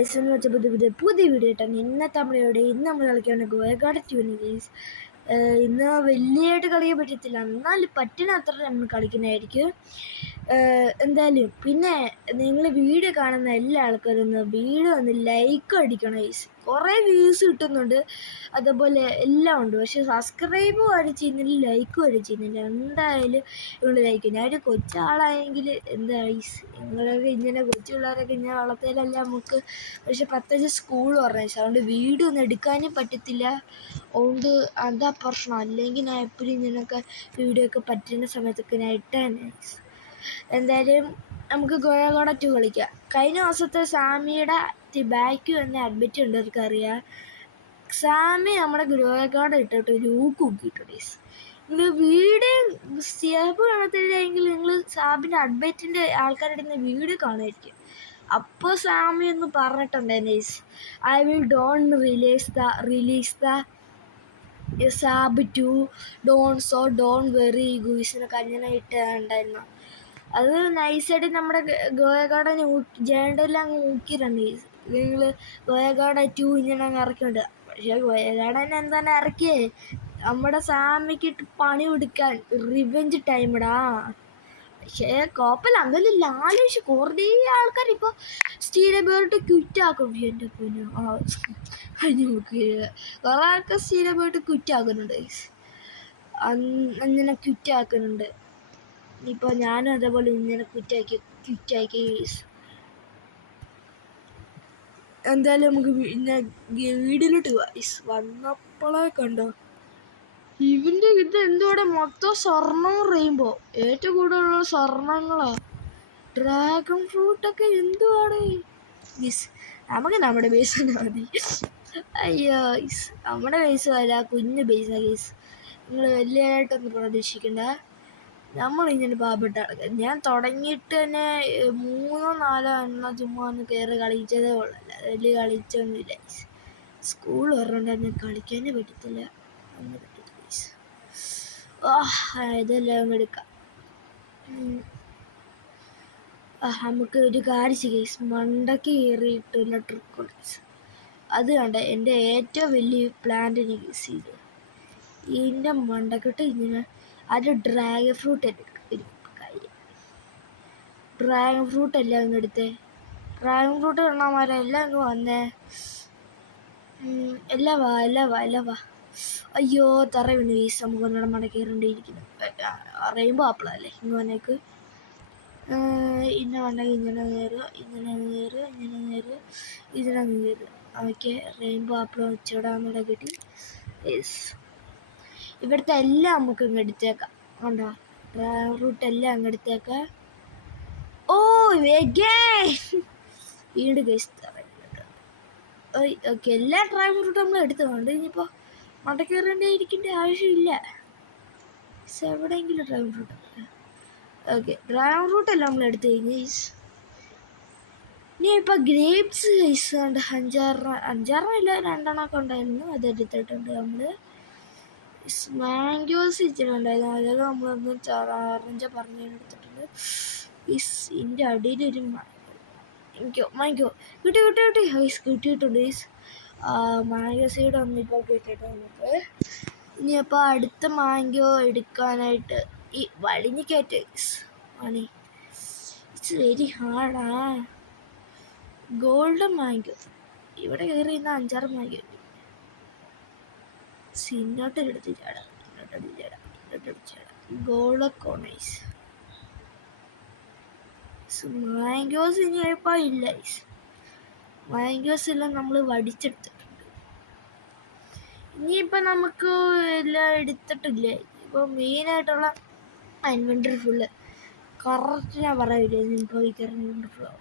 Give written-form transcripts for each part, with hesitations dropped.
പുതിയ വീഡിയോ ഇട്ടാണ്. ഇന്നത്തെ നമ്മൾ കളിക്കുകയാണ് ഗോയഗാർഡ് ട്യൂണി ഗെയിംസ്. ഇന്ന് വലിയായിട്ട് കളിക്കാൻ പറ്റത്തില്ല, എന്നാലും പറ്റുന്ന അത്ര നമ്മൾ കളിക്കുന്നതായിരിക്കും എന്തായാലും. പിന്നെ നിങ്ങൾ വീഡിയോ കാണുന്ന എല്ലാ ആൾക്കാരും ഒന്ന് വീഡിയോ ഒന്ന് ലൈക്ക് അടിക്കണം ഗൈസ്. കുറേ വ്യൂസ് കിട്ടുന്നുണ്ട്, അതുപോലെ എല്ലാം ഉണ്ട്, പക്ഷെ സബ്സ്ക്രൈബും അടിച്ചിരുന്നില്ല, ലൈക്കും അടിച്ചിരുന്നില്ല. എന്തായാലും നിങ്ങൾ ലൈക്ക്. ഞാനൊരു കൊച്ചാളായെങ്കിൽ എന്താ ഗൈസ്, നിങ്ങളൊക്കെ ഇങ്ങനെ കൊച്ചു പിള്ളേരൊക്കെ ഇങ്ങനെ വളർത്തിയാലല്ല നമുക്ക്. പക്ഷെ പ്രത്യേകിച്ച് സ്കൂൾ പറഞ്ഞ അതുകൊണ്ട് വീഡിയോ ഒന്നും എടുക്കാനും പറ്റത്തില്ല, അതുകൊണ്ട് അതാ പ്രശ്നം. അല്ലെങ്കിൽ ഞാൻ എപ്പോഴും ഇങ്ങനെയൊക്കെ വീഡിയോ ഒക്കെ പറ്റുന്ന സമയത്തൊക്കെ ഞാൻ ഇട്ടാണ്. എന്തായാലും നമുക്ക് ഗോയഗാർഡ് 2 കളിക്കാം. കഴിഞ്ഞ ദിവസത്തെ സാമിയുടെ ബാക്ക് തന്നെ അഡ്മിറ്റ് ഉണ്ട്, അവർക്കറിയാം. സാമി നമ്മുടെ ഗോയഗാർഡ് ഇട്ടിട്ട് ലൂക്ക് നോക്കിയിട്ടുണ്ട്. നിങ്ങൾ വീഡിയോ സ്റ്റെപ്പ് കാണത്തില്ലെങ്കിൽ നിങ്ങൾ സാബിൻ്റെ അഡ്മിറ്റിൻ്റെ ആൾക്കാരുടെ നിന്ന് വീഡിയോ കാണുമായിരിക്കും. അപ്പോൾ സാമി ഒന്ന് പറഞ്ഞിട്ടുണ്ടായിരുന്നു, I will release the sub to don't worry ഗുയിസിനൊക്കെ അങ്ങനെ ഇട്ടുണ്ടായിരുന്നു. അത് നൈസായിട്ട് നമ്മുടെ ഗോയഗാർഡ് ജേണ്ടെല്ലാം അങ്ങ് നോക്കിയിട്ടുണ്ട്. നിങ്ങൾ ഗോയഗാർഡ് 2 ഇങ്ങനെ അങ്ങ് ഇറക്കിയുണ്ട്. പക്ഷേ ഗോയഗാർഡ് എന്താണ് ഇറക്കിയേ, നമ്മുടെ സാമിക്കിട്ട് പണി കൊടുക്കാൻ റിവെഞ്ച് ടൈമിടാ. പക്ഷേ കുഴപ്പമില്ല, അന്നല്ലേ ലാലോചിച്ച് കുറേ ആൾക്കാർ ഇപ്പോൾ സ്റ്റീലെ ബേർട്ട് ക്വിറ്റാക്കും. എൻ്റെ പൊന്നു നമുക്ക് കുറേ ആൾക്കാർ സ്റ്റീലെ ബേർട്ട് ക്വിറ്റാക്കുന്നുണ്ട്, അങ്ങനെ ക്വിറ്റാക്കുന്നുണ്ട്. ഇപ്പോൾ ഞാനും അതേപോലെ ഇങ്ങനെ ക്വിറ്റാക്കി. എന്തായാലും നമുക്ക് വീടിലോട്ട് വന്നപ്പോഴേ കണ്ടോ ഇവൻ്റെ ഇത് എന്തുകൂടെ മൊത്തം സ്വർണം റെയിൻബോ, ഏറ്റവും കൂടുതലുള്ള സ്വർണങ്ങളാ. ഡ്രാഗൺ ഫ്രൂട്ടൊക്കെ എന്തുവാണ് ഗീസ്. നമുക്ക് നമ്മുടെ ബേസ് തന്നെ മതി. അയ്യോ ഗീസ്, നമ്മുടെ ബേസ് അല്ല, കുഞ്ഞ് ബേസാ ഗീസ്. നിങ്ങൾ വലിയതായിട്ടൊന്നും പ്രതീക്ഷിക്കണ്ട. നമ്മളിങ്ങനെ പാവപ്പെട്ട ആൾക്കാർ. ഞാൻ തുടങ്ങിയിട്ട് തന്നെ 3-4 എണ്ണം ചുമ്മാ ഒന്ന് കയറി കളിച്ചതേ ഉള്ളല്ല, വലിയ കളിച്ചൊന്നുമില്ല. സ്കൂൾ പറഞ്ഞിട്ട് കളിക്കാനേ പറ്റത്തില്ല, അങ്ങനെ പറ്റത്തില്ല. ഇതെല്ലാം അങ്ങ് എടുക്കാം. നമുക്ക് ഒരു കാര്യം ചെയ്യും, മണ്ടയ്ക്ക് കയറിയിട്ടുള്ള ട്രിക്കുണ്ട്. അത് കണ്ട എൻ്റെ ഏറ്റവും വലിയ പ്ലാന്റ് യൂസ് ചെയ്ത് ഇതിൻ്റെ മണ്ടക്കിട്ട് ഇങ്ങനെ അത് ഡ്രാഗൺ ഫ്രൂട്ട് കാര്യം. ഡ്രാഗൺ ഫ്രൂട്ട് എല്ലാം അങ്ങ് എടുത്തേ. ഡ്രാഗൺ ഫ്രൂട്ട് എണ്ണമാരെ എല്ലാം അങ്ങ് വന്നേ. എല്ലാം വാ. അയ്യോ തറ വീണ് വീസ്. നമുക്ക് ഒന്നുകൂടെ മടക്കി കയറേണ്ടിയിരിക്കുന്നു. അറിയുമ്പോൾ ആപ്പിളല്ലേ ഇങ്ങോട്ടേക്ക് ഇന്ന വേണ്ടെങ്കിൽ ഇങ്ങനെ നേര്. ഓക്കെ, റെയിൻബോ ആപ്പിൾ വെച്ചിടാൻ കിട്ടി. ഇവിടുത്തെ എല്ലാം നമുക്ക് ഇങ്ങ് എടുത്തേക്കാം. കണ്ടോ, ഡ്രാഗൺ ഫ്രൂട്ട് എല്ലാം അങ്ങ് എടുത്തേക്കാം. വീണ്ടും ഓക്കെ, എല്ലാ ഡ്രാഗൺ ഫ്രൂട്ടും നമ്മൾ എടുത്തുകൊണ്ട് ഇനിയിപ്പോൾ മണ്ടയ്ക്ക് കയറേണ്ടിയിരിക്കേണ്ട ആവശ്യമില്ല. എവിടെയെങ്കിലും dragon fruit. Okay, dragon fruit എല്ലാം നമ്മൾ എടുത്തു കഴിഞ്ഞ് ഇനി ഇപ്പോൾ ഗ്രേപ്സ് കഴിച്ച് കൊണ്ട് 5-6 ഇല്ല 2 ഉണ്ടായിരുന്നു, അതെടുത്തിട്ടുണ്ട് നമ്മൾ. മാംഗോസ് ഇച്ചിട്ടുണ്ടായിരുന്നു, അതൊക്കെ നമ്മളൊന്ന് ഓറഞ്ച് പറഞ്ഞെടുത്തിട്ടുണ്ട്. ഇതിൻ്റെ അടിയിലൊരു മാംഗോ കിട്ടിയിട്ടുണ്ട്. മാംഗോ സീഡ് ഒന്നിപ്പോൾ കിട്ടിയിട്ട് നമുക്ക് ഇനിയപ്പോൾ അടുത്ത മാംഗോ എടുക്കാനായിട്ട് ഈ വലിഞ്ഞ് കയറ്റ മണി ഇറ്റ്സ് വെരി ഹാർഡാ. ഗോൾഡൻ മാംഗോ ഇവിടെ കയറി 5-6 മാംഗോ. ഇങ്ങോട്ടടുത്ത് ചാടാം. ഗോൾഡക്കോണൈസ് മാംഗോസ് ഇനിയിപ്പോൾ ഇല്ല. മാംഗോസ് എല്ലാം നമ്മൾ വടിച്ചെടുത്തിട്ടുണ്ട്. ഇനിയിപ്പോൾ നമുക്ക് എല്ലാം എടുത്തിട്ടില്ലേ, ഇപ്പോൾ മെയിനായിട്ടുള്ള ഇൻവെൻ്ററി ഫുള്ള് കറക്റ്റ് ഞാൻ പറയില്ലേ, ഇപ്പോൾ ഈ ഇൻവെൻ്ററി ഫുള്ള്.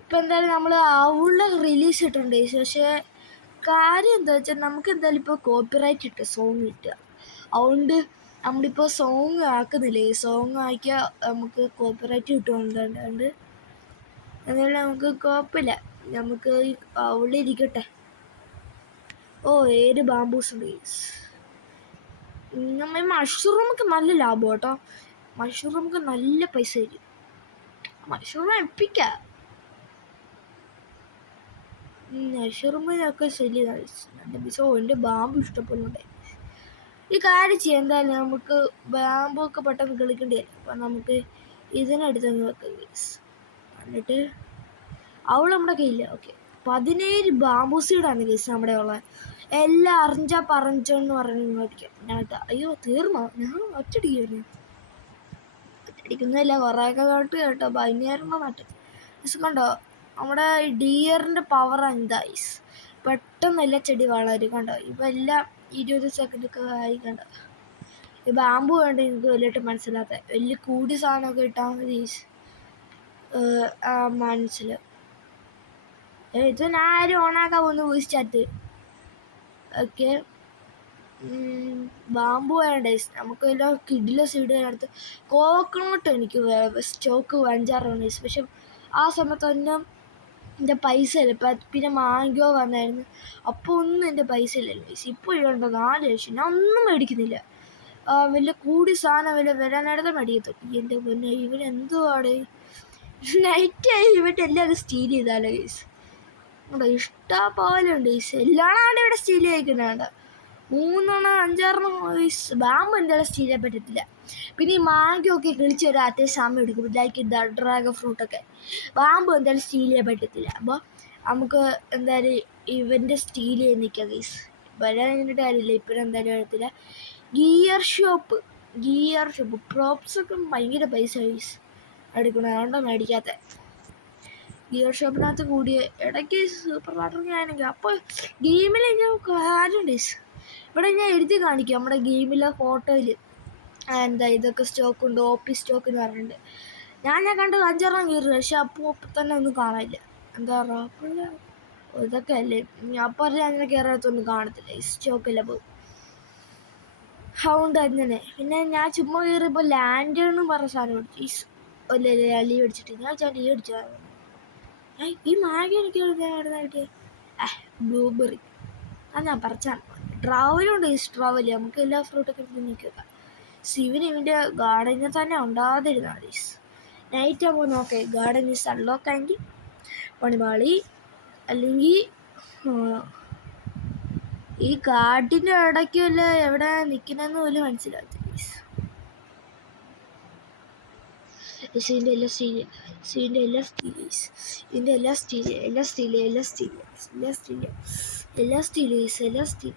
ഇപ്പം എന്തായാലും നമ്മൾ അവള് റിലീസ് ഇട്ടിട്ടുണ്ട്. പക്ഷേ കാര്യം എന്താ വെച്ചാൽ നമുക്ക് എന്തായാലും ഇപ്പോൾ കോപ്പിറൈറ്റ് ഇട്ട് സോങ് കിട്ടുക, അതുകൊണ്ട് നമ്മളിപ്പോൾ സോങ് ആക്കുന്നില്ലേ. സോങ് ആക്കിയാൽ നമുക്ക് കോപ്പിറൈറ്റ് കിട്ടുന്നുണ്ട്. എന്നാലും നമുക്ക് കുഴപ്പമില്ല, നമുക്ക് അവളിരിക്കട്ടെ. ഏത് ബാംബൂസ് ഉണ്ട് നമ്മൾ. മഷ്റൂമൊക്കെ നല്ല ലാഭം കേട്ടോ, മഷ്റൂമൊക്കെ നല്ല പൈസ തരും. മഷ്റൂം എപ്പിക്കാം. നഷറുമിനൊക്കെ ശല്യം. എൻ്റെ ബാമ്പ് ഇഷ്ടപ്പെടുന്നുണ്ട്. ഈ കാര്യം ചെയ്യാം, എന്തായാലും നമുക്ക് ബാമ്പൊക്കെ പെട്ടെന്ന് കളിക്കേണ്ടി വരും. അപ്പം നമുക്ക് ഇതിനടുത്തങ്ങ് വെക്കാം ഗൈസ്. എന്നിട്ട് അവൾ നമ്മുടെ കയ്യില്ല. ഓക്കെ, 17 ബാമ്പു സീഡാണ് ഗൈസ് നമ്മുടെ ഉള്ളത്. എല്ലാം പറഞ്ഞെന്ന് പറഞ്ഞു ഇങ്ങോട്ടിക്കാം. അയ്യോ തീർന്നോ? ഞാൻ ഒറ്റടിക്കുമായിരുന്നു. ഒറ്റടിക്കുന്നില്ല, കുറേയൊക്കെ കേട്ട് കേട്ടോ. ഭയങ്കര നട്ട് ഗൈസ്. കണ്ടോ നമ്മുടെ ഡിയറിൻ്റെ പവർ എന്താ ഗൈസ്? പെട്ടെന്ന് എല്ലാ ചെടി വളരും. കണ്ടോ ഇപ്പം എല്ലാം 20 സെക്കൻഡൊക്കെ ആയി. കണ്ടോ ഈ ബാമ്പു വേണ്ട എനിക്ക് വലിയിട്ട് മനസ്സിലാത്ത വലിയ കൂടിയ സാധനമൊക്കെ ഇട്ടാൽ മതി മനസ്സിൽ. ഇത് ഞാൻ ആരും ഓണാക്കാൻ പോകുന്നു വോയിസ് ചാറ്റ്. ഓക്കെ, ബാമ്പു വേണ്ട. നമുക്ക് എല്ലാം കിഡിലെ സീഡിനടുത്ത് കോക്കനട്ട് എനിക്ക് സ്റ്റോക്ക് 5-6 പക്ഷെ ആ സമയത്ത് തന്നെ എൻ്റെ പൈസ ഇല്ല. പിന്നെ മാംഗോ വന്നായിരുന്നു, അപ്പോൾ ഒന്നും എൻ്റെ പൈസ ഇല്ലല്ലോ ഗൈസ്. ഇപ്പോൾ ഇതുണ്ടോ 4 ലക്ഷം. ഞാൻ ഒന്നും മേടിക്കുന്നില്ല. വലിയ കൂടി സാധനം വരാനടുത്ത് മേടിക്കത്തുള്ളൂ. എൻ്റെ പിന്നെ ഇവനെന്തുവാടെ നൈറ്റായി ഇവൻ്റെ എല്ലാം സ്റ്റീൽ ചെയ്താലോ ഗൈസ്. ഇഷ്ടം പോലെ ഉണ്ട് ഗൈസ്. എല്ലാണാണ് ഇവിടെ സ്റ്റീൽ ചെയ്യിക്കുന്നുണ്ട്. 3-5 ബാമ്പ് എന്തായാലും സ്റ്റീൽ ചെയ്യാൻ പറ്റത്തില്ല. പിന്നെ ഈ മാംഗോ കിളിച്ച് ഒരു അത്യാവശ്യം സമയം എടുക്കും. ലൈക്ക് ഡ്രാഗൺ ഫ്രൂട്ടൊക്കെ ബാമ്പ് എന്തായാലും സ്റ്റീൽ ചെയ്യാൻ പറ്റത്തില്ല. അപ്പോൾ നമുക്ക് എന്തായാലും ഇവൻ്റെ സ്റ്റീൽ ചെയ്യാൻ നിൽക്കാം ഗൈസ്. വരാൻ കഴിഞ്ഞിട്ട് കാര്യമില്ല. ഇപ്പോഴും എന്തായാലും വരത്തില്ല. ഗിയർ ഷോപ്പ് പ്രോപ്സൊക്കെ ഭയങ്കര പൈസ ഗൈസ് എടുക്കണം. അതുകൊണ്ടോ മേടിക്കാത്ത. ഗിയർ ഷോപ്പിനകത്ത് കൂടിയ ഇടയ്ക്ക് സൂപ്പർ വാട്ടറിങ് ആണെങ്കിൽ അപ്പോൾ ഗെയിമിൽ ഞാൻ കാര്യമുണ്ട് ഗൈസ്. ഇവിടെ ഞാൻ എഴുതി കാണിക്കാം നമ്മുടെ ഗെയിമിലെ ഫോട്ടോയിൽ എന്താ ഇതൊക്കെ സ്റ്റോക്കുണ്ട്. OP സ്റ്റോക്ക് എന്ന് പറഞ്ഞിട്ടുണ്ട്. ഞാൻ കണ്ട് 5-6 കയറി, പക്ഷെ അപ്പോൾ തന്നെ ഒന്നും കാണാനില്ല. എന്താ പറയുക, ഇതൊക്കെ അല്ലേ അപ്പോൾ അങ്ങനെ കയറാത്തൊന്നും കാണത്തില്ല. ഈ സ്റ്റോക്കെല്ലാം പോകും. അതുകൊണ്ട് അങ്ങനെ. പിന്നെ ഞാൻ ചുമ്മാ കയറിയപ്പോൾ ലാൻഡ് എന്ന് പറഞ്ഞ സാധനം മേടിച്ചു. ലീ അടിച്ചിട്ട് ഞാൻ ലീ അടിച്ചാൽ ഈ മാഗി എനിക്ക് കിട്ടിയ ബ്ലൂബെറി ഞാൻ പറിച്ചാണ്. ട്രാവലുണ്ട് ഈ ട്രാവല് നമുക്ക് എല്ലാ ഫ്രൂട്ടൊക്കെ എടുത്ത് നിൽക്കുക. ഇവൻ്റെ ഗാർഡനിൽ തന്നെ ഉണ്ടാകാതിരുന്നാൽ മതി. നൈറ്റ് ആകുമ്പോൾ നോക്കേ ഗാർഡനിൽ സൺലോക്കാണെങ്കിൽ പണിപാളി. അല്ലെങ്കിൽ ഈ കാട്ടിൻ്റെ ഇടയ്ക്ക് വല്ല എവിടെ നിൽക്കണമെന്ന് പോലും മനസ്സിലാകത്തില്ല. ഇതിൻ്റെ എല്ലാ സ്റ്റീല് ഇതിൻ്റെ എല്ലാ സ്റ്റീലീസ് ഇതിൻ്റെ എല്ലാ സ്റ്റീല് എല്ലാ സ്റ്റീല് എല്ലാ സ്റ്റീല് എല്ലാ സ്റ്റീല് എല്ലാ സ്റ്റീലീസ് എല്ലാ സ്റ്റീൽ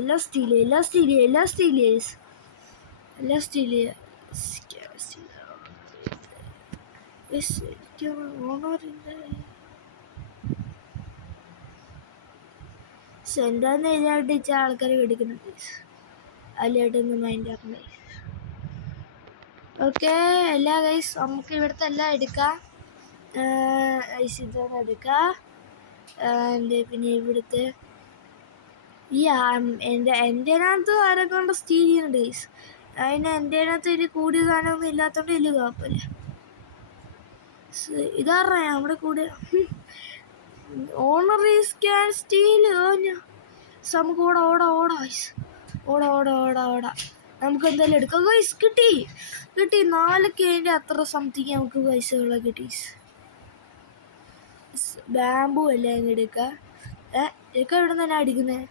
എല്ലാ സ്റ്റീല് എല്ലാ സ്റ്റീല് എല്ലാ സ്റ്റീലീസ് എല്ലാ സ്റ്റീല് എന്താന്ന് എഴുതാണ്ട് വെച്ച ആൾക്കാർ എടുക്കുന്നുണ്ട്. അതിലായിട്ടൊന്നും മൈൻഡ് ആക്കണ്ടേ. ഓക്കെ എല്ലാ ഗൈസ് നമുക്ക് ഇവിടുത്തെ എല്ലാം എടുക്കാം. ഇതൊന്നും എടുക്കാം. പിന്നെ ഇവിടുത്തെ ഈ എൻ്റെനകത്ത് ആരൊക്കെ സ്റ്റീൽ ചെയ്യുന്നുണ്ട് ഗൈസ്. അതിന് എൻ്റെനകത്ത് ഇത് കൂടിയ സാധനമൊന്നും ഇല്ലാത്തതുകൊണ്ട് വലിയ കുഴപ്പമില്ല. ഇതാറാ നമ്മുടെ കൂടെ ഓണറി സ്കാൻ സ്റ്റീൽ. നമുക്ക് ഓടാ നമുക്ക് എന്തായാലും എടുക്കാം ഗൈസ്. കിട്ടി 4K അത്ര സംതിങ് നമുക്ക് പൈസകളെ കിട്ടി. ബാമ്പു അല്ലേ അങ്ങ് എടുക്കുക. ഇതൊക്കെ ഇവിടെ തന്നെ അടിക്കുന്നത്.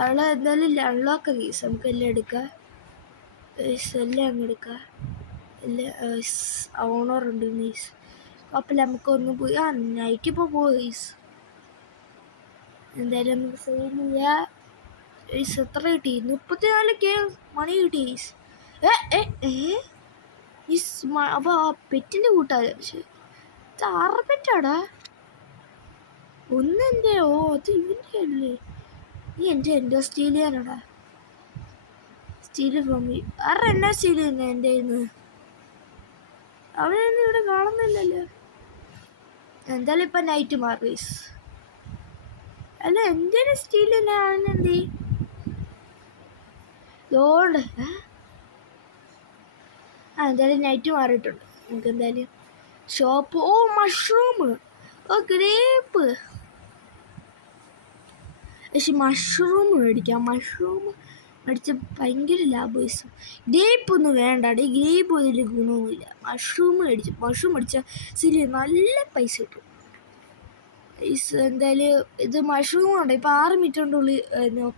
അവളെ എന്തായാലും അൺലോക്ക് ഗൈസ്. നമുക്ക് എല്ലാം എടുക്കാം. എല്ലാം അങ്ങ് എടുക്കുക. എല്ലാം ഓണറുണ്ട് ഗൈസ്. അപ്പം നമുക്കൊന്ന് പോയി നൈറ്റിപ്പോൾ പോകും ഗൈസ്. എന്തായാലും നമുക്ക് സെയിൽ ചെയ്യാം. എത്ര കിട്ടി? 34K മണി കിട്ടി. അപ്പോൾ ആ പെറ്റിൻ്റെ കൂട്ടാതെ പക്ഷേ ഇത് 6 പെറ്റാടാ. ഒന്നെൻ്റെ അത് ഇവൻ്റെ അല്ലേ. നീ എൻ്റെ സ്റ്റീൽ ചെയ്യാനാടാ. സ്റ്റീല് ഫോമി എന്നാ സ്റ്റീൽ തന്നെ എൻ്റെ ഇന്ന് അവനൊന്നും ഇവിടെ കാണുന്നില്ലല്ലോ. എന്തായാലും ഇപ്പം നൈറ്റ് മാർവീസ് അല്ല എൻ്റെ സ്റ്റീൽ തന്നെ അവനെന്തേ ഗോൾഡ്. എന്തായാലും നൈറ്റ് മാറിയിട്ടുണ്ട്. നമുക്ക് എന്തായാലും ഷോപ്പ് മഷ്റൂം ഗ്രേപ്പ്. പക്ഷെ മഷ്റൂം മേടിക്കാം. മഷ്റൂം മേടിച്ച ഭയങ്കര ലാഭം. ഗ്രേപ്പ് ഒന്നും വേണ്ടാടെ. ഗ്രേപ്പ് വലിയ ഗുണവുമില്ല. മഷ്റൂം മേടിച്ച നല്ല പൈസ കിട്ടും. എന്തായാലും ഇത് മഷ്റൂം ഉണ്ട്. ഇപ്പം 6 മിനിറ്റ് കൊണ്ടുള്ളിൽ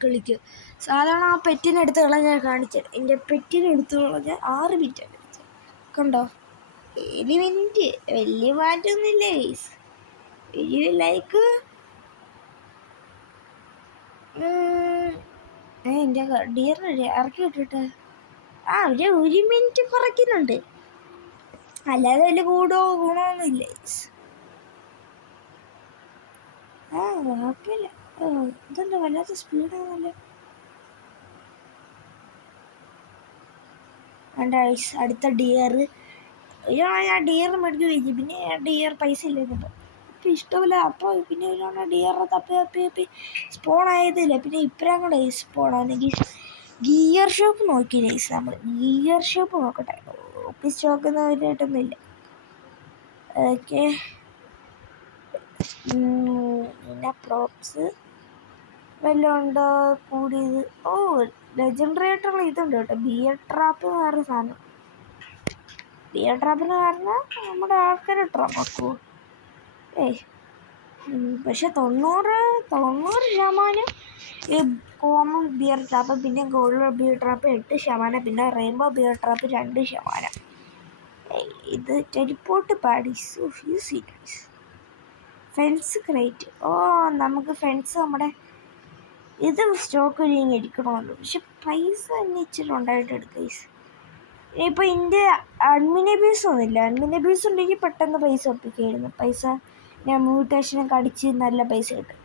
കളിക്കും. സാധാരണ ആ പെറ്റിനെടുത്ത് കളഞ്ഞാൽ കാണിച്ചത്. എൻ്റെ പെറ്റിനെടുത്ത് കളഞ്ഞാൽ 6 മിനിറ്റ് എടുത്ത് കണ്ടോ. 7 മിനിറ്റ് വലിയ മാറ്റമൊന്നുമില്ല ഗൈസ്. ലൈക്ക് എൻ്റെ ഡിയറിനെ ഇറക്കി വിട്ടിട്ട് ഒരു 1 മിനിറ്റ് കുറയ്ക്കുന്നുണ്ട്, അല്ലാതെ വലിയ ഗുണമൊന്നുമില്ല ഗൈസ്. കുഴപ്പമില്ല. ഇതെന്താ വല്ലാത്ത സ്പീഡാണല്ലോ. എൻ്റെ ഐസ് അടുത്ത ഡിയർ. ഞാൻ ഡിയർ മേടിച്ച് കഴിച്ചു. പിന്നെ ഡിയർ പൈസ ഇല്ലായിരുന്നു ഇപ്പം ഇഷ്ടമില്ല. അപ്പോൾ പിന്നെ ഡിയറെ തപ്പി സ്പോൺ ആയതില്ല. പിന്നെ ഇപ്പഴാണ് കൂടെ സ്പോണാണെങ്കിൽ ഗിയർ ഷോപ്പ് നോക്കി നൈസ്. നമ്മൾ ഗിയർ ഷോപ്പ് നോക്കട്ടെ. ഓഫീസ് സ്റ്റോക്കുന്നവരായിട്ടൊന്നുമില്ല. ഓക്കെ, പിന്നെ പ്രോപ്സ് വല്ലതും ഉണ്ടോ കൂടിയത്? ലെജൻഡറി ആയിട്ടുള്ള ഇതുണ്ട് കേട്ടോ, ബിയർ ട്രാപ്പ് എന്ന് പറഞ്ഞ സാധനം. ബിയർ ട്രാപ്പെന്ന് പറഞ്ഞാൽ നമ്മുടെ ആൾക്കാർ ട്രാപ്പാക്കുമോ? പക്ഷെ 90% ഈ കോമൺ ബിയർ ട്രാപ്പ്, പിന്നെ ഗോൾഡ് ബിയർ ട്രാപ്പ് 8%, പിന്നെ റെയിൻബോ ബിയർ ട്രാപ്പ് 2%. ഇത് ടെലിപ്പോർട്ട് പാഡീസ് ഫെൻസ് ക്രേറ്റ്. നമുക്ക് ഫെൻസ് നമ്മുടെ ഇത് സ്റ്റോക്ക് ഒഴിഞ്ഞ് ഇരിക്കണമല്ലോ. പക്ഷെ പൈസ തന്നെ ഇച്ചിരി ഉണ്ടായിട്ട് എടുക്കുക. ഇപ്പോൾ ഇതിൻ്റെ അഡ്മിൻ അബ്യൂസ് ഒന്നുമില്ല. അഡ്മിൻ അബ്യൂസ് ഉണ്ടെങ്കിൽ പെട്ടെന്ന് പൈസ ഒപ്പിക്കായിരുന്നു. പൈസ ഞാൻ മ്യൂട്ടേഷനൊക്കെ അടിച്ച് നല്ല പൈസ കിട്ടും.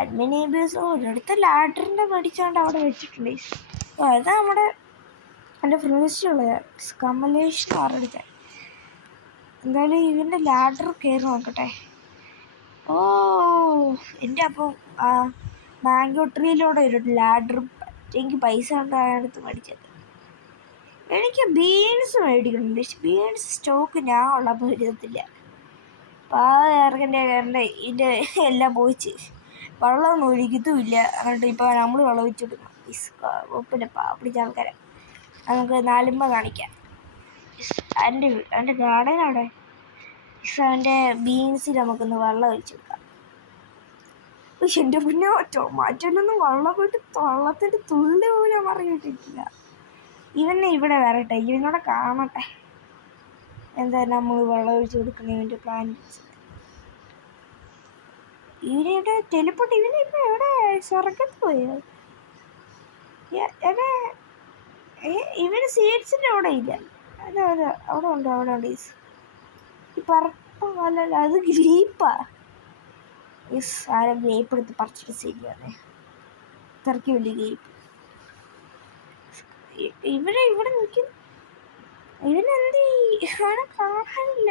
അഡ്മിൻ അബ്യൂസ് ഒരിടത്ത് ലാഡറിൻ്റെ മേടിച്ചാണ്ട് അവിടെ വെച്ചിട്ടുണ്ട്. അത് നമ്മുടെ എൻ്റെ ഫ്രണ്ട്സിനുള്ള കമലേഷൻ ആറെടുക്കാൻ. എന്തായാലും ഇതിൻ്റെ ലാഡർ കയറി നോക്കട്ടെ. എൻ്റെ അപ്പം മാംഗോ ട്രീയിലൂടെ ഒരു ലാഡർ എനിക്ക് പൈസ ഉണ്ടായടുത്ത് മേടിച്ചത്. എനിക്ക് ബീൻസ് മേടിക്കുന്നുണ്ട്. ബീൻസ് സ്റ്റോക്ക് ഞാൻ ഉള്ളപ്പോൾ എഴുതത്തില്ല. ഇറങ്ങേണ്ട ഇതിൻ്റെ എല്ലാം പോയിച്ച് വെള്ളമൊന്നും ഒഴിക്കത്തുമില്ല. എന്നിട്ട് ഇപ്പോൾ നമ്മൾ വെള്ളം ഒഴിച്ചിടുന്നു. ഒപ്പില്ല പിടിച്ച ആൾക്കാരെ നമുക്ക് 4 കാണിക്കാം. എൻ്റെ ഗാർഡൻ അവിടെ അവൻ്റെ ബീൻസിൽ നമുക്കൊന്ന് വെള്ളം ഒഴിച്ചെടുക്കാം. പക്ഷെ എൻ്റെ പിന്നെ ടൊമാറ്റോയിലൊന്നും വെള്ളം പോയിട്ട് വെള്ളത്തിൻ്റെ തുള്ളി പോലും മറിയിട്ടിട്ടില്ല. ഇവനെ ഇവിടെ വരട്ടെ, ഇവനോടെ കാണട്ടെ എന്താ നമ്മൾ വെള്ളം ഒഴിച്ച് കൊടുക്കുന്നതിൻ്റെ പ്ലാൻ. ഇവനിവിടെ ടെലിപ്പോട്ട്. ഇവനിപ്പോൾ എവിടെ സ്വർഗത്ത് പോയോ? ഇവന് സീഡ്സിൻ്റെ അവിടെ ഇല്ല. അതെ അവിടെ ഉണ്ട്. ഈ പറപ്പം അല്ലല്ല, അത് ഗ്രേപ്പാ. ആരും ഗ്രേപ്പ് എടുത്ത് പറിച്ചിട്ട് ശരിയാണ്. ഇത്രയ്ക്ക് വലിയ ഗ്രേപ്പ് ഇവിടെ നിൽക്കും. ഇവനെന്ത് കാണാനില്ല.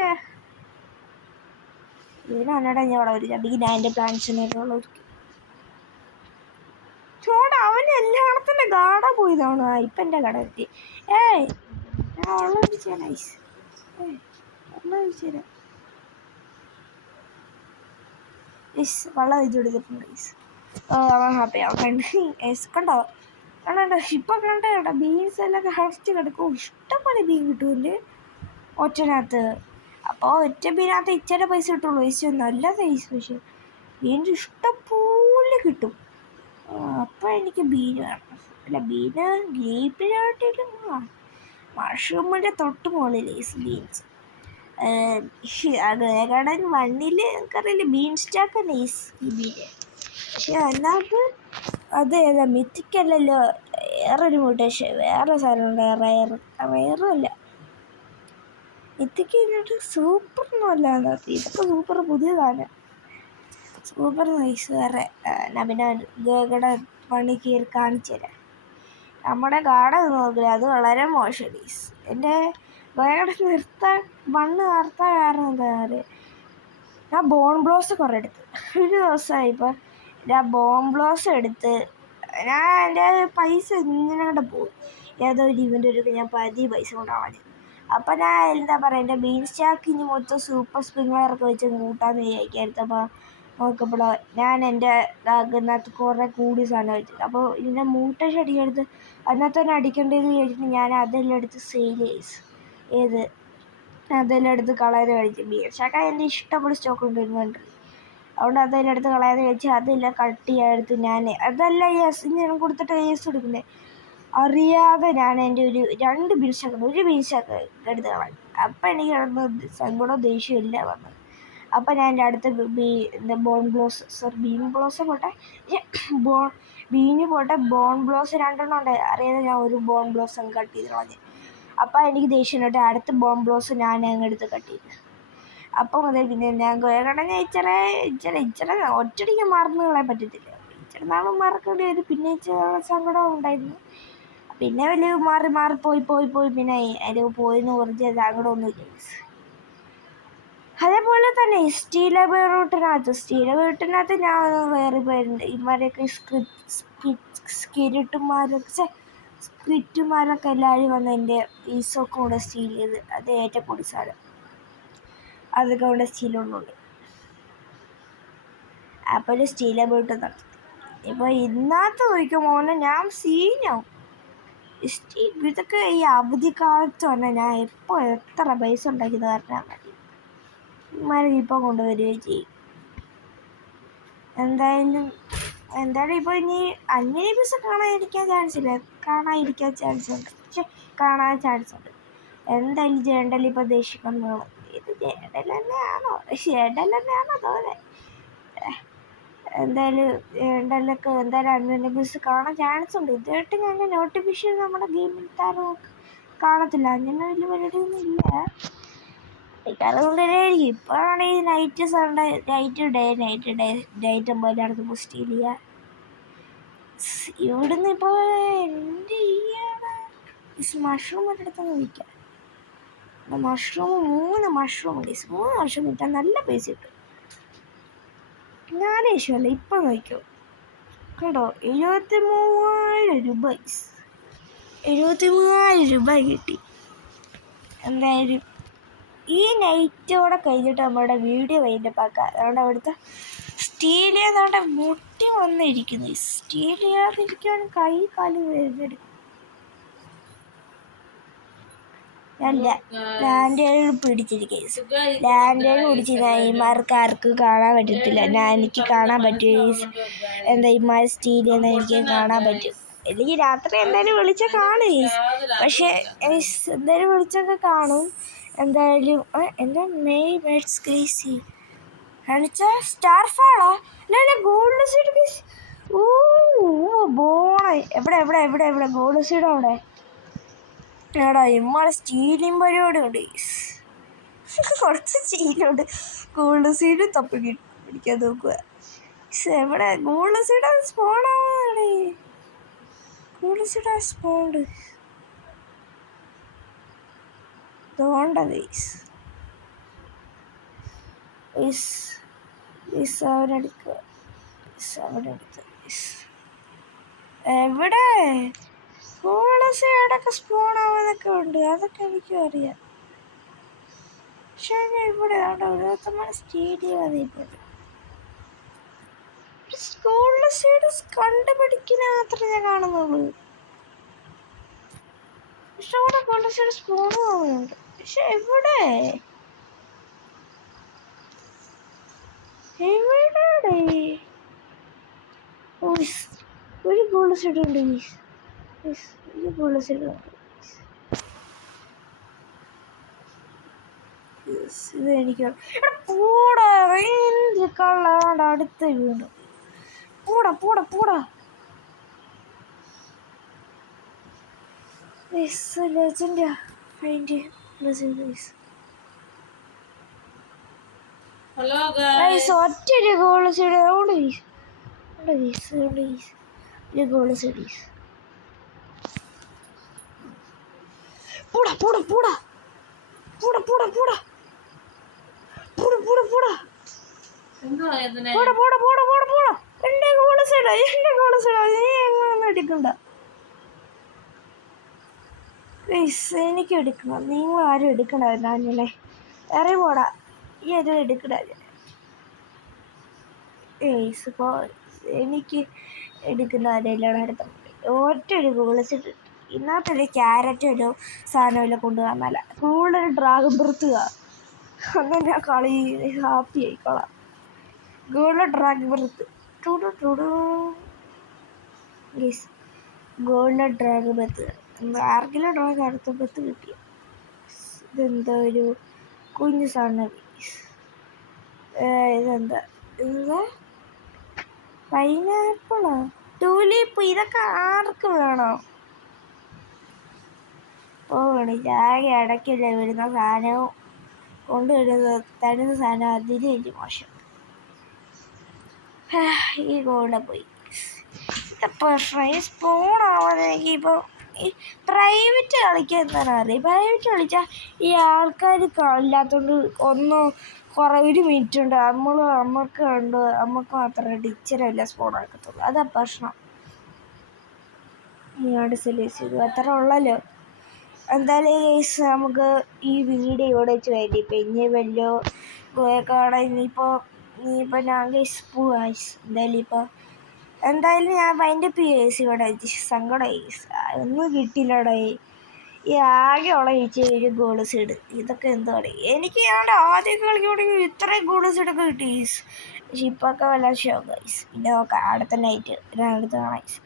ഇവനാണേടാ ഞാൻ അവിടെ ഒരു ചടിക്ക് ഞാൻ എൻ്റെ പ്ലാൻസിനുള്ള ചോടാ. അവന് എല്ലായിടത്തിൻ്റെ ഗാഡ പോയതാണ്. ഇപ്പം എൻ്റെ കട എത്തി. ഞാൻ വെള്ളം ഒഴിച്ചു തരാം. വെള്ളം ഒഴിച്ചു തരാം. വെള്ളം ഒഴിച്ചു കൊടുത്തിട്ടുണ്ട്. അവൻ ഹാപ്പിയാവും. കണ്ടോ ഇപ്പം കണ്ടോ ബീൻസ് എല്ലാം ഹസ്റ്റ് കിടക്കും. ഇഷ്ടംപോലെ ബീൻ കിട്ടുമല്ലേ ഒറ്റനകത്ത്. അപ്പോൾ ഒറ്റ ബീനകത്ത് ഇച്ചിരി പൈസ കിട്ടുള്ളൂ. നല്ല സൈസ്. പക്ഷേ ബീൻസ് ഇഷ്ടംപോലെ കിട്ടും. അപ്പം എനിക്ക് ബീൻ വേണം. അല്ല, ബീന് ഗ്രേപ്പിനാട്ടിലും മഷ്റൂമിൻ്റെ തൊട്ട് മുകളിൽ ബീൻസ്. ഗാർഡൻ 1 എനിക്കറിയില്ല ബീൻ സ്റ്റാക്ക് നൈസ് ഈ ബീന്. പക്ഷെ അതിനകത്ത് അത് ഏതാ മിത്തിക്കല്ലല്ലോ, വേറൊരു മ്യൂട്ടേഷൻ, വേറെ സാധനം ഉണ്ട്. റയറും അല്ല, മിത്തിക്ക് കഴിഞ്ഞിട്ട് സൂപ്പറൊന്നും അല്ല. ഇതൊക്കെ സൂപ്പർ പുതിയതാണ്. സൂപ്പർ നൈസ് വേറെ. ഞാൻ പിന്നെ ഗേഗയുടെ പണി കയറി കാണിച്ചു തരാം. നമ്മുടെ ഗാർഡൻ നോക്കില്ല, അത് വളരെ മോശം ഡീസ്. എൻ്റെ ഗേഗയുടെ മണ്ണ് നിർത്താൻ കാരണം എന്താ പറയുക, ഞാൻ ബോൺ ബ്ലോസ് കുറേ എടുത്ത് ഒരു ദിവസമായി. ഇപ്പം ഞാൻ ബോൺ ബ്ലോസ് എടുത്ത് ഞാൻ എൻ്റെ പൈസ ഇങ്ങനെ കൂടെ പോയി. ഏതോ ഒരു ഇവൻ്റ് എടുത്ത് ഞാൻ പകുതി പൈസ കൊണ്ടാവാൻ. അപ്പം ഞാൻ എന്താ പറയുക, എൻ്റെ ബീൻ സ്റ്റാക്ക് ഇനി മൊത്തം സൂപ്പർ സ്പ്രിംഗ്ലറൊക്കെ വെച്ച് കൂട്ടാമെന്ന് വിചാരിക്കായിരുന്നു. അപ്പോൾ നോക്കപ്പോൾ ഞാൻ എൻ്റെ അതിനകത്ത് കുറേ കൂടിയ സാധനം വെച്ചത്. അപ്പോൾ ഇതിൻ്റെ മ്യൂട്ടേഷൻ അടിക്കെടുത്ത് അതിനകത്ത് തന്നെ അടിക്കേണ്ടതെന്ന് വിചാരിച്ചിട്ട് ഞാൻ അതെല്ലാം എടുത്ത് സെയിൽ അതെല്ലാം എടുത്ത് കളയാതെ കഴിച്ചു. ബീൻ സ്റ്റാക്ക് എൻ്റെ ഇഷ്ടംപോലെ സ്റ്റോക്ക് ഉണ്ടായിരുന്നുണ്ട്. അതുകൊണ്ട് അതെല്ലാം എടുത്ത് കളയാതെ വെച്ച് അതെല്ലാം കട്ട് ചെയ്യാമെടുത്ത് ഞാൻ അതല്ല ഞാൻ കൊടുത്തിട്ട് എടുക്കുന്നത് അറിയാതെ ഞാൻ എൻ്റെ ഒരു 2 ബീൻസൊക്കെ എടുത്ത് കളഞ്ഞു. അപ്പം എനിക്ക് കിടന്ന് സങ്കടവും ദേഷ്യവും എല്ലാം വന്നത്. അപ്പം ഞാൻ എൻ്റെ അടുത്ത് ബീന് പോട്ടെ ബോൺ ബ്ലോസ് 2 ഉണ്ട്. അറിയാതെ ഞാൻ ഒരു ബോൺ ബ്ലോസ് അങ്ങ് കട്ട് ചെയ്ത് കളഞ്ഞു. അപ്പം എനിക്ക് ദേഷ്യം തൊട്ട് അടുത്ത ബോൺ ബ്ലോസ് ഞാൻ അങ്ങ് എടുത്ത് കട്ട് ചെയ്തു. അപ്പം മുതൽ പിന്നെ ഞാൻ ഗോയകടനെ ഇച്ചിരി ഒറ്റടിക്ക് മറന്നു കളയാൻ പറ്റത്തില്ല. ഇച്ചിരി നാളും മറക്കേണ്ടി വരും. പിന്നെ ഇച്ചിരി സങ്കടം ഉണ്ടായിരുന്നു. പിന്നെ വലിയ മാറി പോയി പിന്നെ അതിൽ പോയിന്ന് കുറച്ച് സങ്കടമൊന്നുമില്ല. അതേപോലെ തന്നെ സ്റ്റീല വീട്ടിനകത്ത് ഞാൻ വേറെ പേരുണ്ട്. ഇവരൊക്കെ സ്ക്രിറ്റുമാരൊക്കെ എല്ലാവരും വന്ന് എൻ്റെ ഈസൊക്കെ കൂടെ സ്റ്റീൽ ചെയ്ത് അത് ഏറ്റവും കൂടുതൽ സാധനം അതൊക്കെ ഇവിടെ സ്റ്റീലുണ്ട്. അപ്പോൾ ഒരു സ്റ്റീല വീട്ടിൽ നടത്തി. ഇപ്പോൾ ഇന്നത്തെ നോക്കുമ്പോൾ ഞാൻ സീനാവും. ഇതൊക്കെ ഈ അവധിക്കാലത്ത് പറഞ്ഞാൽ ഞാൻ എപ്പോൾ എത്ര പൈസ ഉണ്ടാക്കിയത് പറഞ്ഞാൽ മതി. ഇപ്പം കൊണ്ടുവരികയും ചെയ്യും. എന്തായാലും ഇപ്പോൾ ഇനി അങ്ങനെ പൈസ കാണാതിരിക്കാൻ ചാൻസ് ഉണ്ട്. പക്ഷെ കാണാൻ ചാൻസ് ഉണ്ട്. എന്തായാലും ജേണ്ടൽ ഇപ്പോൾ ദേഷ്യക്കുന്നു. ഇത് ജേണ്ടൽ തന്നെയാണോ തോന്നുന്നത്? എന്തായാലും എന്തായാലും ബസ് കാണാൻ ചാൻസ് ഉണ്ട്. ഇതായിട്ട് ഞാൻ നോട്ടിഫിക്കേഷൻ നമ്മുടെ ഗെയിമിൽ താരം കാണത്തില്ല. അങ്ങനെ വലിയ പരിപാടിയൊന്നും ഇല്ല. അതുകൊണ്ട് തന്നെ ഇപ്പോഴാണെങ്കിൽ നൈറ്റ് പോലെ അടുത്ത് പോസ്റ്റ് ചെയ്യുക. ഇവിടുന്ന് ഇപ്പോൾ എൻ്റെ മഷ്റൂം എടുത്തൊന്ന് വിൽക്കാം. മൂന്ന് മഷ്റൂം കിട്ടാൻ നല്ല പൈസ കിട്ടും. ഞാൻ ഇഷ്ടമല്ല. ഇപ്പം നോക്കിയോ കണ്ടോ 73,000 രൂപ കിട്ടി. എന്തായാലും ഈ നൈറ്റോടെ കഴിഞ്ഞിട്ട് നമ്മളുടെ വീഡിയോ വൈൻഡപ്പാക്കാം. അതുകൊണ്ട് അവിടുത്തെ സ്റ്റീലിയ നമ്മുടെ മുട്ടി വന്നിരിക്കുന്നു. സ്റ്റീലിയാതിരിക്കാൻ കൈ കാല് വേദനെടുക്കും. ഞാൻ ലാൻഡേഡ് പിടിച്ചിരിക്കുക. ഇമാർക്ക് ആർക്കും കാണാൻ പറ്റത്തില്ല. എനിക്ക് കാണാൻ പറ്റും. എന്താ ഇമാർ സ്റ്റീലിയെന്ന് എനിക്ക് കാണാൻ പറ്റും. എനിക്ക് രാത്രി എന്തായാലും വിളിച്ചാൽ കാണും. പക്ഷെ എന്തായാലും വിളിച്ചൊക്കെ കാണും. എന്തായാലും എന്താ മേഡ്സ് ക്രേസി കാണിച്ച സ്റ്റാർ ഫാളാ ഗോൾഡ് സീഡ്. ബോണായി എവിടെ ഗോൾഡ് സീഡ് അവിടെ എടാ ഇമ്മാടെ സ്റ്റീലിങ് പരിപാടി ഉണ്ട്. കുറച്ച് സ്റ്റീലുണ്ട്. ഗോൾഡ് സീഡ് തപ്പി പിടിക്കാൻ നോക്കുക. എവിടെ ഗോൾഡ് സീഡ് സ്പോണാണ്. ഗോൾഡ് സീഡ് സ്പോണ്ട് തോണ്ടത് അവനെടുക്കുക. എവിടെ ഗോൾഡ് സ്പോൺ ആവാനൊക്കെ ഉണ്ട്. അതൊക്കെ എനിക്കും അറിയാം. പക്ഷെ ഇവിടെ സ്റ്റേഡിയം അതേപോലെ ഗോൾഡ് സീഡ് കണ്ടുപിടിക്കുന്ന മാത്രമേ ഞാൻ കാണുന്നുള്ളൂ. പക്ഷെ അവിടെ ഗോൾഡ് സീഡ് സ്പോൺ ആവുന്നുണ്ട്. പക്ഷെ എവിടെ ഒരു ഗോൾഡ് സീഡ് ഉണ്ട്. ഇത് എനിക്ക് കള്ളാണ്ട് അടുത്ത് വീണ്ടും പൂടാ ലെജൻഡാ അതിൻ്റെ ഒറ്റൊരു ഗോൾ സൈഡ് ഒരു ഗോൾ സൈഡ് പൂടാ എന്റെ ഗോൾ സൈഡാ എടുക്കണ്ട. എനിക്ക് എടുക്കണം. നിങ്ങൾ ആരും എടുക്കണ്ടായിരുന്നു അല്ലേ? വേറെ പോടാ. ഈ ഒരു എടുക്കണ എനിക്ക് എടുക്കുന്ന ആരെല്ലാം എടുത്ത ഒറ്റൊരു ഗോൾ സൈഡ്. ഇന്നത്തെ ക്യാരറ്റ് ഒരു സാധനമെല്ലാം കൊണ്ടുവന്നല്ല കൂടുതൽ ഡ്രാഗൺ ബർത്തുക. അങ്ങനെ ഞാൻ കളി ഹാപ്പി ആയിക്കോളാം. Gold drag birth guys, gold drag birth ആർക്കിലോ ഡ്രാഗ് അടുത്ത ബർത്ത് കിട്ടി. ഇതെന്താ ഒരു കുഞ്ഞു സാധനം. ഇതെന്താ പൈനാപ്പിളോ ടൂലിപ്പ്, ഇതൊക്കെ ആർക്ക് വേണോ? ആകെ ഇടയ്ക്കല്ലേ വരുന്ന സാധനവും തരുന്ന സാധനം അതിന് വലിയ മോശം. ഈ ഗോൾഡ് പോയി. ഇതിപ്പോൾ സ്പോണാവാനെങ്കിൽ ഇപ്പോൾ ഈ പ്രൈവറ്റ് കളിക്കാൻ എന്താണ് അറിയാം. പ്രൈവറ്റ് കളിച്ചാൽ ഈ ആൾക്കാർ ഇല്ലാത്തതുകൊണ്ട് കുറേ ഒരു മിനിറ്റ് ഉണ്ട് നമുക്ക് മാത്രമേ ഇച്ചിരല്ല സ്പോൺ ആക്കത്തുള്ളൂ. അതാ പ്രശ്നം. ഇങ്ങോട്ട് സെലക്ട് ചെയ്തു, അത്ര ഉള്ളല്ലോ. എന്തായാലും ഗൈസ് നമുക്ക് ഈ വീഡിയോ ഇവിടെ വെച്ച് വേണ്ടി ഇപ്പം ഇനി വല്ലോ ഗോയക്കാടെ ഇനിയിപ്പോൾ ഞാൻ ഗൈസ് പോവാ. എന്തായാലും ഞാൻ അതിൻ്റെ ഗൈസ് ഇവിടെ സങ്കടം ഗൈസ് ഒന്നും കിട്ടിയില്ലടേ. ഈ ആകെയുള്ള ഒരു ഗോൾസ് ഇട്. ഇതൊക്കെ എന്താണ് എനിക്ക് ഞാൻ ആദ്യം കളിക്കുകയാണെങ്കിൽ ഇത്രയും ഗോൾസ് ഇടൊക്കെ കിട്ടി ഗൈസ്. പക്ഷെ ഇപ്പൊക്കെ വല്ല ഷോ ഗൈസ്. പിന്നെ നോക്കാം അടുത്ത നൈറ്റ് അടുത്ത് കാണാം ഗൈസ്.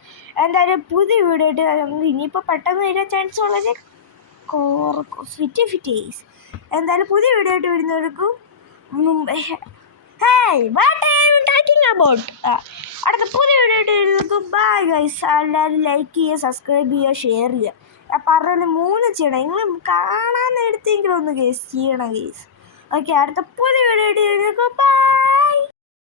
എന്തായാലും പുതിയ വീഡിയോ ആയിട്ട് നമുക്ക് ഇനിയിപ്പോൾ പെട്ടെന്ന് വരാൻ ചാൻസ് ഉള്ളത് ഫിറ്റ് ഗൈസ്. എന്തായാലും പുതിയ വീഡിയോ ആയിട്ട് വരുന്നവർക്കും അടുത്ത പുതിയ വീഡിയോ ആയിട്ട് വരുന്നവർക്കും ബൈ ഗൈസ്. എല്ലാവരും ലൈക്ക് ചെയ്യുക, സബ്സ്ക്രൈബ് ചെയ്യുക, ഷെയർ ചെയ്യുക. ഞാൻ പറഞ്ഞത് 3 ചെയ്യണം. നിങ്ങൾ കാണാൻ എടുത്തെങ്കിലും ഒന്ന് ഗൈസ് ചെയ്യണം ഗൈസ്. ഓക്കെ, അടുത്ത പുതിയ വീഡിയോ ആയിട്ട് വരുന്നവർക്കും ബൈ.